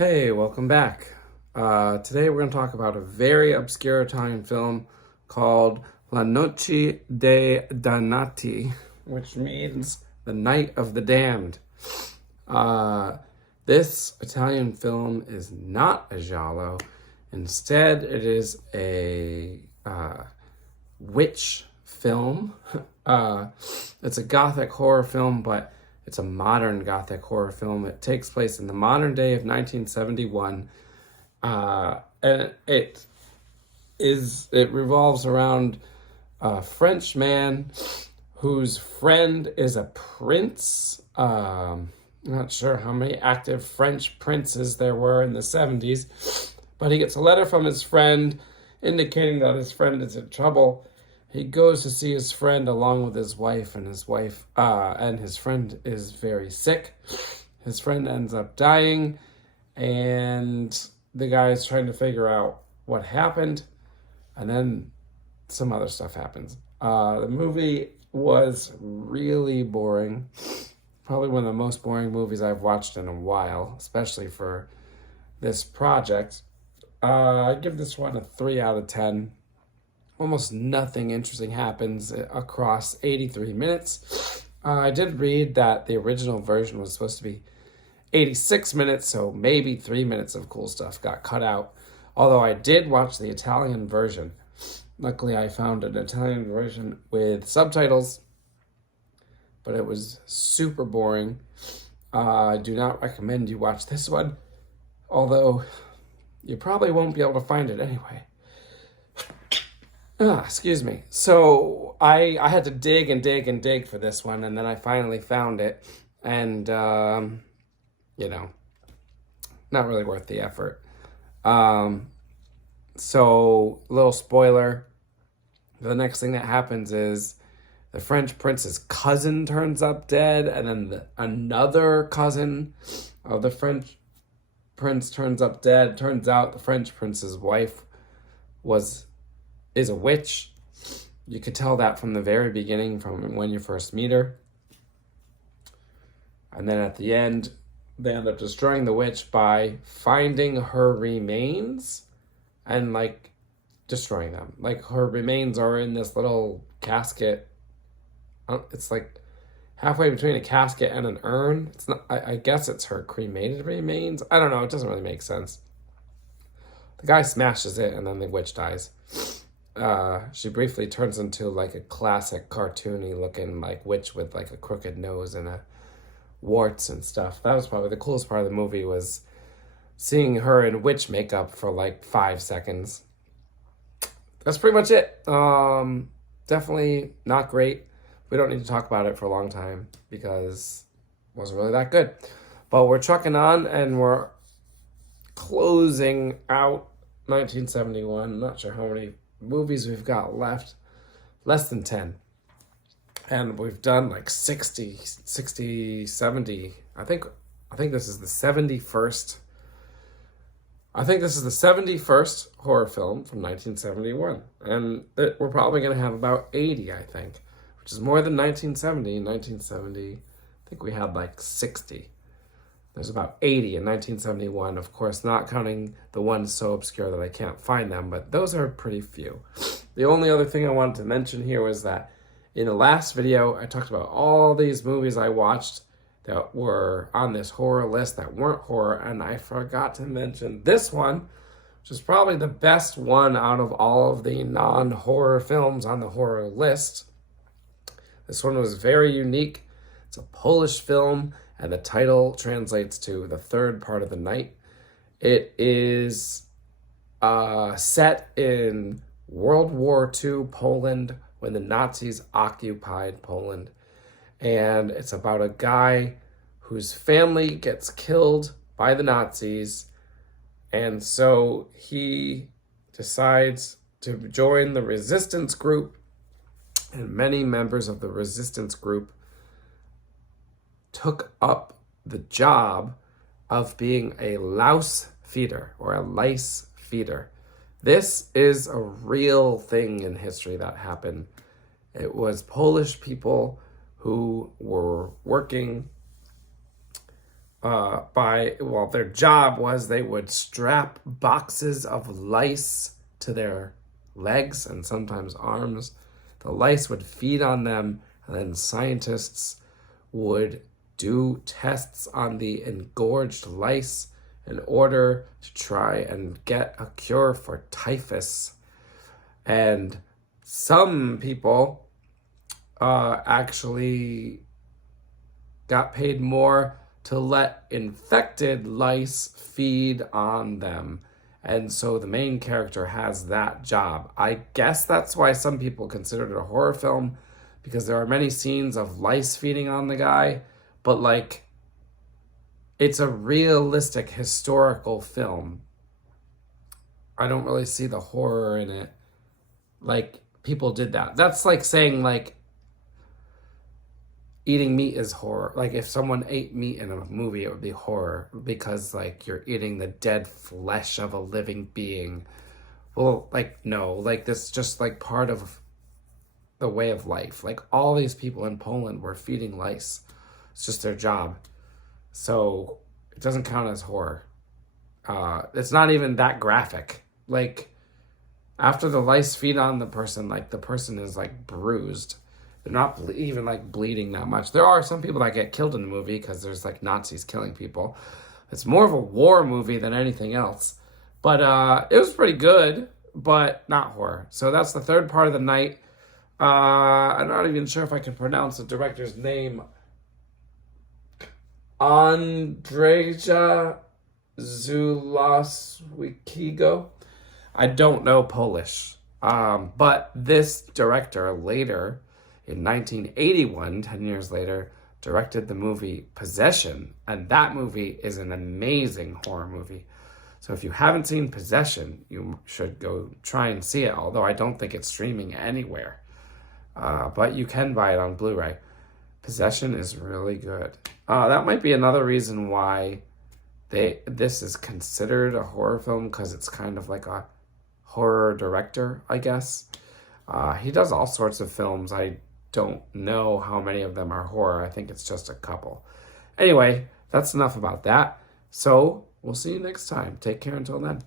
Hey, welcome back. Today we're going to talk about a very obscure Italian film called La notte dei dannati, which means The Night of the Damned. This Italian film is not a giallo. Instead, it is a witch film. It's a gothic horror film, but it's a modern gothic horror film. It takes place in the modern day of 1971, and it revolves around a French man whose friend is a prince. Not sure how many active French princes there were in the 70s, but he gets a letter from his friend indicating that his friend is in trouble. He goes to see his friend along with his wife, and his friend is very sick. His friend ends up dying, and the guy is trying to figure out what happened, and then some other stuff happens. The movie was really boring. Probably one of the most boring movies I've watched in a while, especially for this project. I give this one a 3 out of 10. Almost nothing interesting happens across 83 minutes. I did read that the original version was supposed to be 86 minutes, so maybe 3 minutes of cool stuff got cut out. Although I did watch the Italian version. Luckily, I found an Italian version with subtitles, but it was super boring. I do not recommend you watch this one, although you probably won't be able to find it anyway. Excuse me. So I had to dig and dig and dig for this one, and then I finally found it. And, not really worth the effort. So, little spoiler. The next thing that happens is the French prince's cousin turns up dead, and then another cousin of the French prince turns up dead. Turns out the French prince's wife is a witch. You could tell that from the very beginning, from when you first meet her. And then at the end, they end up destroying the witch by finding her remains and, destroying them. Her remains are in this little casket. It's halfway between a casket and an urn. It's not. I guess it's her cremated remains. I don't know. It doesn't really make sense. The guy smashes it, and then the witch dies. She briefly turns into a classic cartoony looking witch with a crooked nose and warts and stuff. That was probably the coolest part of the movie, was seeing her in witch makeup for 5 seconds. That's pretty much it. Definitely not great. We don't need to talk about it for a long time because it wasn't really that good. But we're trucking on, and we're closing out 1971. I'm not sure how many movies we've got left. Less than 10. And we've done 60, 70. I think this is the 71st. I think this is the 71st horror film from 1971. And we're probably going to have about 80, I think, which is more than 1970. In 1970, I think we had 60. There's about 80 in 1971, of course, not counting the ones so obscure that I can't find them, but those are pretty few. The only other thing I wanted to mention here was that in the last video, I talked about all these movies I watched that were on this horror list that weren't horror, and I forgot to mention this one, which is probably the best one out of all of the non-horror films on the horror list. This one was very unique. It's a Polish film, and the title translates to The Third Part of the Night. It is set in World War II Poland when the Nazis occupied Poland. And it's about a guy whose family gets killed by the Nazis. And so he decides to join the resistance group. And many members of the resistance group took up the job of being a louse feeder or a lice feeder. This is a real thing in history that happened. It was Polish people who were working their job was they would strap boxes of lice to their legs and sometimes arms. The lice would feed on them, and then scientists would do tests on the engorged lice in order to try and get a cure for typhus. And some people actually got paid more to let infected lice feed on them. And so the main character has that job. I guess that's why some people consider it a horror film, because there are many scenes of lice feeding on the guy, but like, it's a realistic historical film. I don't really see the horror in it. Like, people did that. That's like saying, like, eating meat is horror. Like, if someone ate meat in a movie, it would be horror, because, like, you're eating the dead flesh of a living being. Well, like, no. Like, this is just, like, part of the way of life. Like, all these people in Poland were feeding lice. It's just their job. So, it doesn't count as horror. It's not even that graphic. Like, after the lice feed on the person, like, the person is, like, bruised. They're not even, like, bleeding that much. There are some people that get killed in the movie because there's, like, Nazis killing people. It's more of a war movie than anything else. But it was pretty good, but not horror. So that's the third part of the night. I'm not even sure if I can pronounce the director's name. Trzecia Zulawskiego. I don't know Polish. But this director later, in 1981, 10 years later, directed the movie Possession. And that movie is an amazing horror movie. So if you haven't seen Possession, you should go try and see it, although I don't think it's streaming anywhere. But you can buy it on Blu-ray. Possession is really good. That might be another reason why this is considered a horror film, because it's kind of like a horror director, I guess. He does all sorts of films. I don't know how many of them are horror. I think it's just a couple. Anyway, that's enough about that. So we'll see you next time. Take care until then.